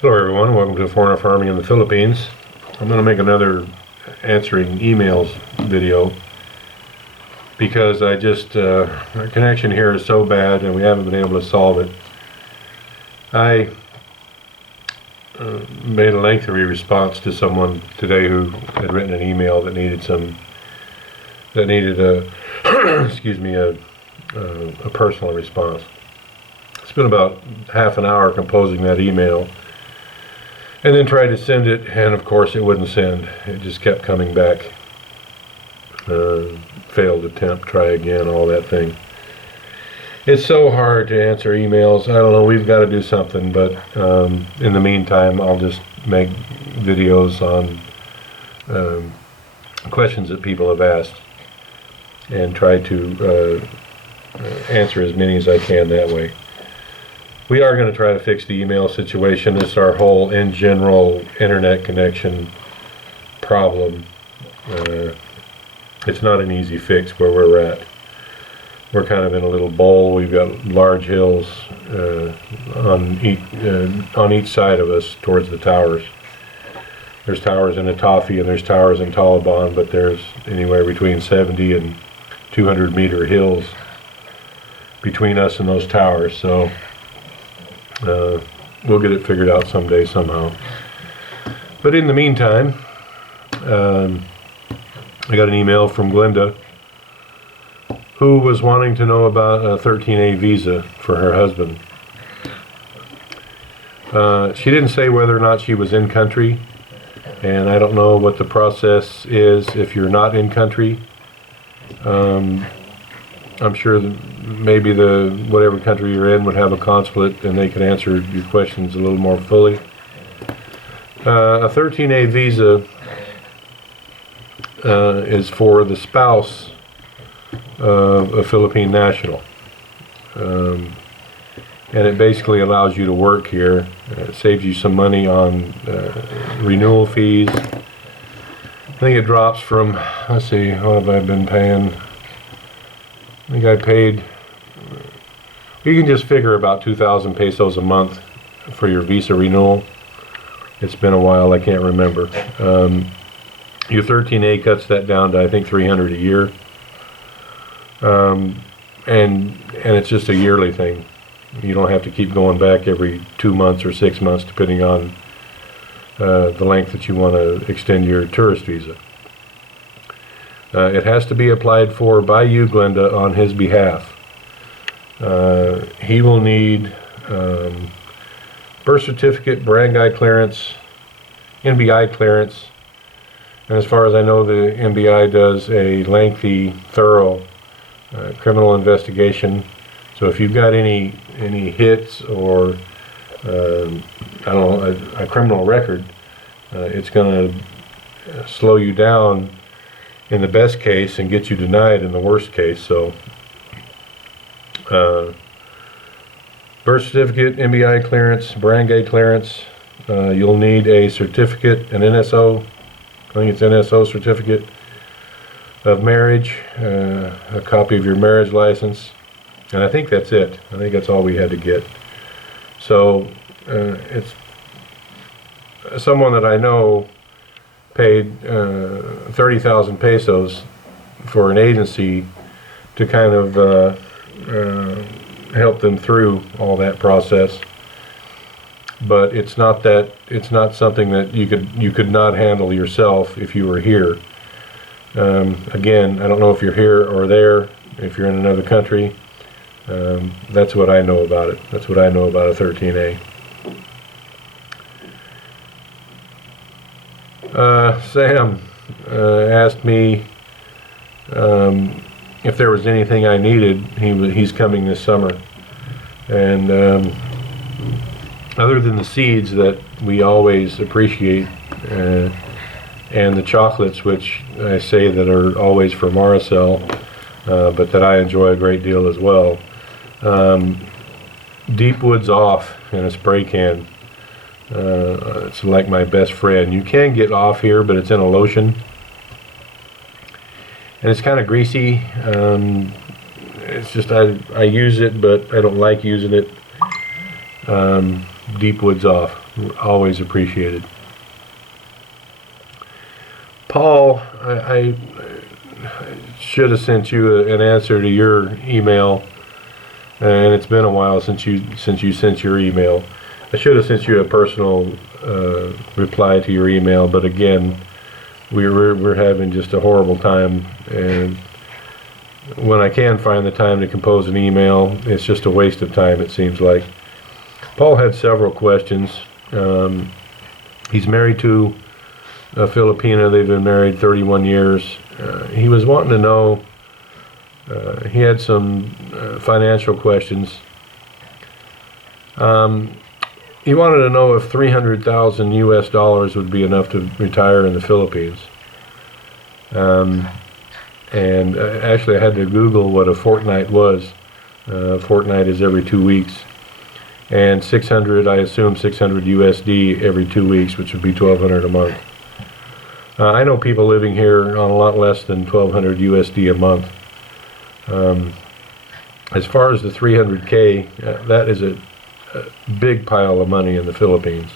Hello everyone, welcome to Foreigner Farming in the Philippines. I'm going to make another answering emails video because our connection here is so bad and we haven't been able to solve it. I made a lengthy response to someone today who had written an email that needed a excuse me, a personal response. It's been about half an hour composing that email. And then tried to send it, and of course it wouldn't send. It just kept coming back. Failed attempt, try again, all that thing. It's so hard to answer emails. I don't know, we've got to do something, but in the meantime, I'll just make videos on questions that people have asked and try to answer as many as I can that way. We are going to try to fix the email situation. It's our whole, in general, internet connection problem. It's not an easy fix where we're at. We're kind of in a little bowl. We've got large hills on each side of us towards the towers. There's towers in Atafi and there's towers in Taliban, but there's anywhere between 70 and 200 meter hills between us and those towers. So we'll get it figured out someday somehow. But in the meantime, I got an email from Glenda who was wanting to know about a 13A visa for her husband. She didn't say whether or not she was in country, and I don't know what the process is if you're not in country. I'm sure maybe whatever country you're in would have a consulate and they could answer your questions a little more fully. A 13A visa is for the spouse of a Philippine national. And it basically allows you to work here. It saves you some money on renewal fees. I think it drops from, let's see, what have I been paying? I think I paid, you can just figure about 2,000 pesos a month for your visa renewal. It's been a while, I can't remember. Your 13A cuts that down to I think 300 a year. And it's just a yearly thing. You don't have to keep going back every 2 months or 6 months depending on the length that you want to extend your tourist visa. It has to be applied for by you, Glenda, on his behalf. He will need birth certificate, barangay clearance, NBI clearance, and as far as I know, the NBI does a lengthy, thorough criminal investigation. So if you've got any hits or I don't know, a criminal record, it's going to slow you down in the best case and get you denied in the worst case. So birth certificate, NBI clearance, barangay clearance, you'll need a certificate, an NSO, I think it's NSO certificate of marriage, a copy of your marriage license, and I think that's it. I think that's all we had to get. So it's someone that I know paid 30,000 pesos for an agency to kind of help them through all that process. But it's not something that you could not handle yourself if you were here. Again, I don't know if you're here or there, if you're in another country. That's what I know about it. That's what I know about a 13A. Sam asked me if there was anything I needed. He's coming this summer, and other than the seeds that we always appreciate, and the chocolates, which I say that are always for Maricel, but that I enjoy a great deal as well. Deep Woods Off in a spray can. It's like my best friend. You can get off here, but it's in a lotion. And it's kind of greasy. It's just, I use it, but I don't like using it. Deep Woods Off. always appreciated. Paul, I should have sent you an answer to your email, and it's been a while since you sent your email. I should have sent you a personal reply to your email, but again, we're having just a horrible time, and when I can find the time to compose an email, it's just a waste of time, it seems like. Paul had several questions. He's married to a Filipina. They've been married 31 years. He was wanting to know, he had some financial questions. He wanted to know if 300,000 US dollars would be enough to retire in the Philippines. And actually I had to Google what a fortnight was. A fortnight is every 2 weeks. And 600, I assume 600 USD every 2 weeks, which would be 1,200 a month. I know people living here on a lot less than 1,200 USD a month. As far as the 300K, that is a big pile of money in the Philippines.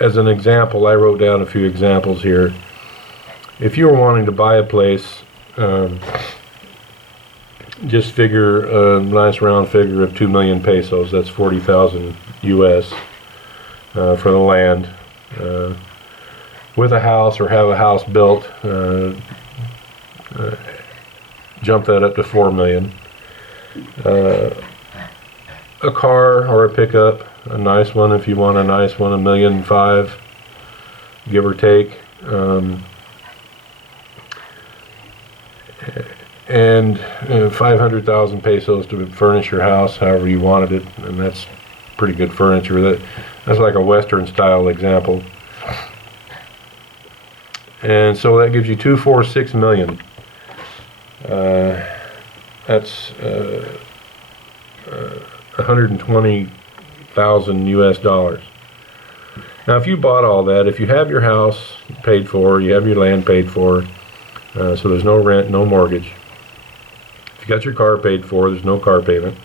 As an example, I wrote down a few examples here. If you were wanting to buy a place, just figure a nice round figure of 2 million pesos, that's 40,000 US for the land. With a house, or have a house built, jump that up to 4 million. A car or a pickup, a nice one if you want a nice one, 1.5 million, give or take. And 500,000 pesos to furnish your house however you wanted it, and that's pretty good furniture. That's like a Western style example. And so that gives you 246 million. That's 120,000 US dollars. Now if you bought all that, if you have your house paid for, you have your land paid for, so there's no rent, no mortgage. If you got your car paid for, there's no car payment.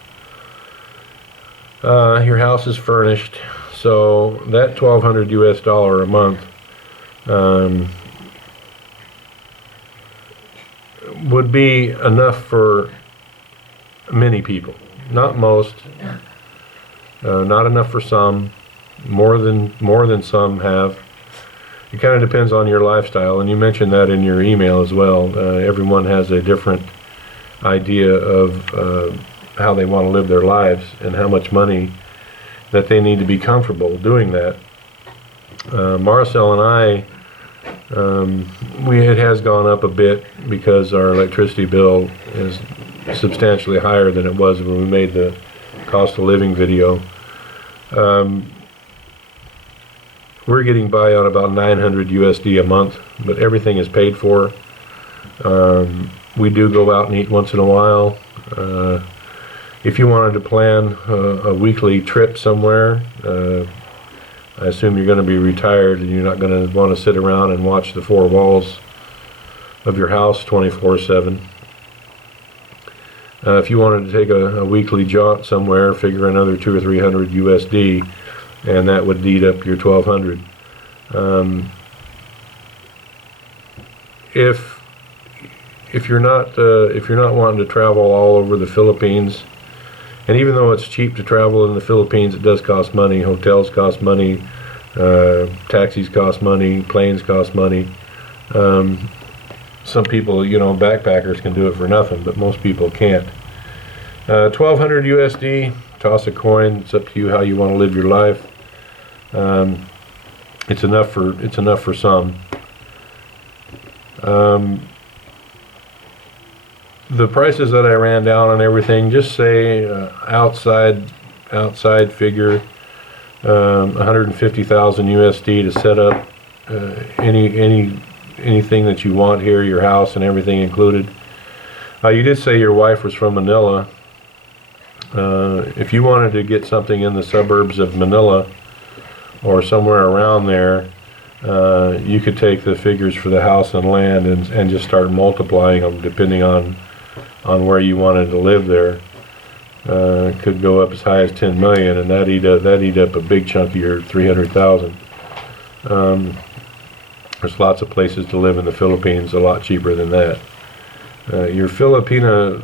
Your house is furnished, so that 1,200 US dollar a month would be enough for many people. Not most, not enough for some, more than some have. It kind of depends on your lifestyle, and you mentioned that in your email as well. Everyone has a different idea of how they want to live their lives and how much money that they need to be comfortable doing that. Maricel and I, it has gone up a bit because our electricity bill is substantially higher than it was when we made the cost of living video. We're getting by on about 900 USD a month, but everything is paid for. We do go out and eat once in a while. If you wanted to plan a weekly trip somewhere, I assume you're going to be retired and you're not going to want to sit around and watch the four walls of your house 24/7. If you wanted to take a weekly jaunt somewhere, figure another 200 or 300 USD, and that would eat up your 1,200. If you're not wanting to travel all over the Philippines, and even though it's cheap to travel in the Philippines, it does cost money. Hotels cost money, taxis cost money, planes cost money. Some people, backpackers can do it for nothing, but most people can't. 1,200 USD, toss a coin. It's up to you how you want to live your life. It's enough for some. The prices that I ran down on everything, just say outside figure, 150,000 USD to set up anything that you want here, your house and everything included. You did say your wife was from Manila. If you wanted to get something in the suburbs of Manila or somewhere around there, you could take the figures for the house and land and just start multiplying them depending on where you wanted to live there. Could go up as high as 10 million, and that'd eat up a big chunk of your 300,000. There's lots of places to live in the Philippines a lot cheaper than that. Your Filipina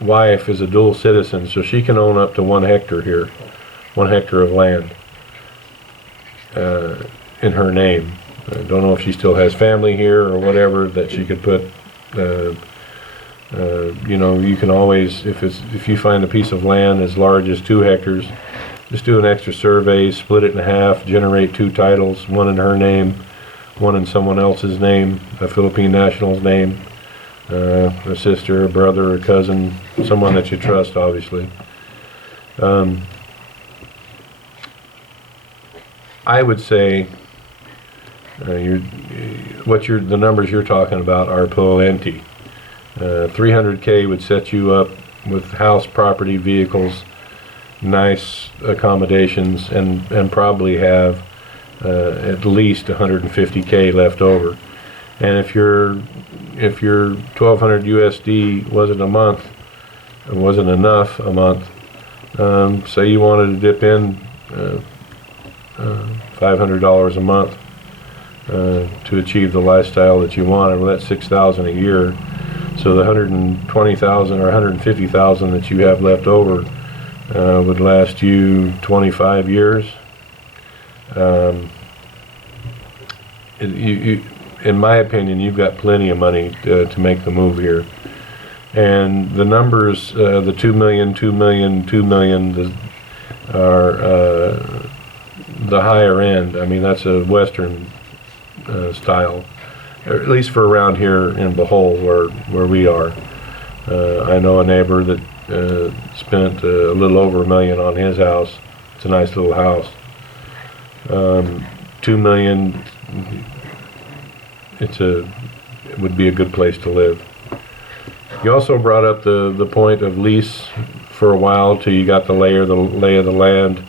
wife is a dual citizen, so she can own up to 1 hectare here, 1 hectare of land in her name. I don't know if she still has family here or whatever that she could put. You know, you can always, if you find a piece of land as large as 2 hectares, just do an extra survey, split it in half, generate 2 titles, 1 in her name, 1 in someone else's name, a Philippine national's name, a sister, a brother, a cousin, someone that you trust, obviously. I would say the numbers you're talking about are plenty. 300K would set you up with house, property, vehicles, nice accommodations, and probably have at least 150K left over. And if your 1200 USD wasn't enough a month, say you wanted to dip in $500 a month to achieve the lifestyle that you wanted, well, that's $6,000 a year. So the 120,000 or 150,000 that you have left over would last you 25 years. In my opinion, you've got plenty of money to make the move here. And the numbers, the 2 million, 2 million, 2 million, are the higher end. I mean, that's a Western style, or at least for around here in Bohol, where we are. I know a neighbor that spent a little over $1 million on his house. It's a nice little house. 2 million. It would be a good place to live. You also brought up the point of lease for a while till you got the lay of the land.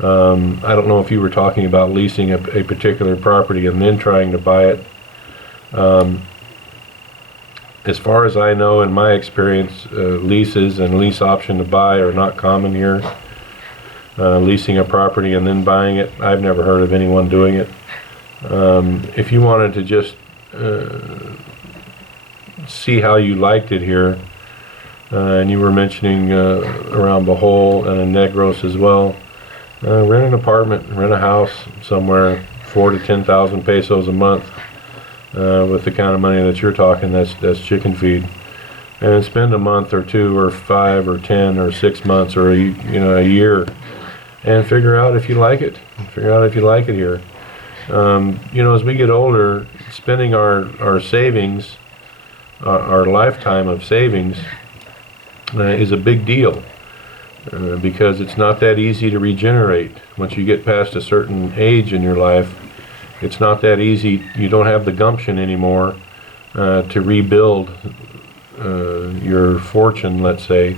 I don't know if you were talking about leasing a particular property and then trying to buy it. As far as I know, in my experience, leases and lease option to buy are not common here. Leasing a property and then buying it, I've never heard of anyone doing it. If you wanted to just see how you liked it here, and you were mentioning around Bohol and in Negros as well, rent an apartment, rent a house somewhere, 4,000 to 10,000 pesos a month, with the kind of money that you're talking, that's chicken feed, and spend a month or 2 or 5 or 10 or 6 months or a year, and figure out if you like it. Figure out if you like it here. As we get older, spending our savings, our lifetime of savings, is a big deal, because it's not that easy to regenerate. Once you get past a certain age in your life, it's not that easy. You don't have the gumption anymore to rebuild your fortune, let's say,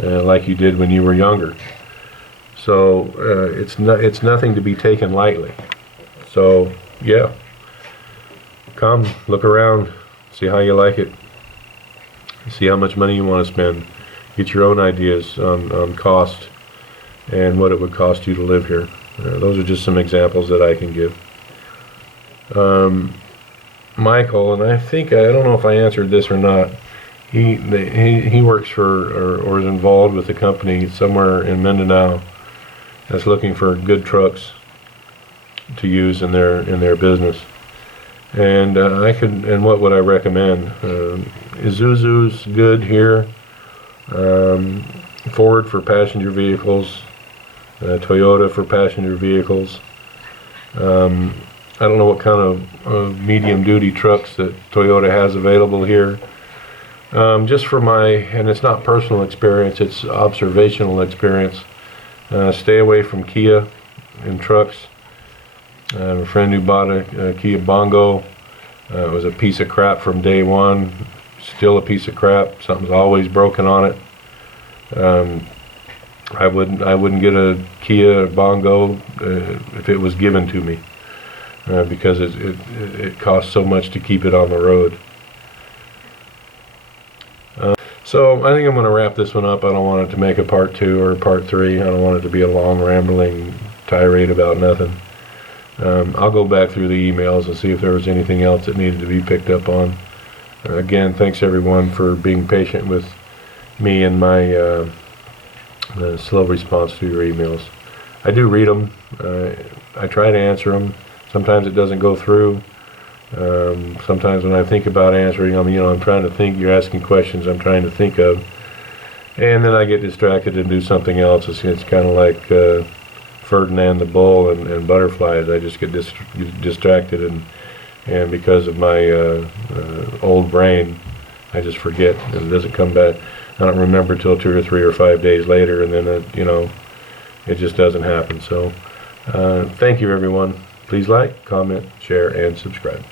like you did when you were younger. So it's nothing to be taken lightly. So yeah, come look around, see how you like it, see how much money you want to spend, get your own ideas on cost and what it would cost you to live here. Those are just some examples that I can give. Michael, and I don't know if I answered this or not. He works for or is involved with a company somewhere in Mindanao that's looking for good trucks to use in their business. And what would I recommend? Isuzu's good here. Ford for passenger vehicles. Toyota for passenger vehicles. I don't know what kind of medium-duty trucks that Toyota has available here. Just for and it's not personal experience, it's observational experience. Stay away from Kia in trucks. I have a friend who bought a Kia Bongo. It was a piece of crap from day one. Still a piece of crap. Something's always broken on it. I wouldn't get a Kia Bongo if it was given to me, because it costs so much to keep it on the road. So I think I'm going to wrap this one up. I don't want it to make a part 2 or part 3. I don't want it to be a long rambling tirade about nothing. I'll go back through the emails and see if there was anything else that needed to be picked up on. Again, thanks everyone for being patient with me and my slow response to your emails. I do read them. I try to answer them. Sometimes it doesn't go through. Sometimes when I think about answering them, I'm trying to think, you're asking questions I'm trying to think of, and then I get distracted and do something else. It's kind of like Ferdinand the Bull and butterflies. I just get distracted, and because of my old brain, I just forget, and it doesn't come back. I don't remember till 2 or 3 or 5 days later, and then it just doesn't happen. So thank you everyone. Please like, comment, share, and subscribe.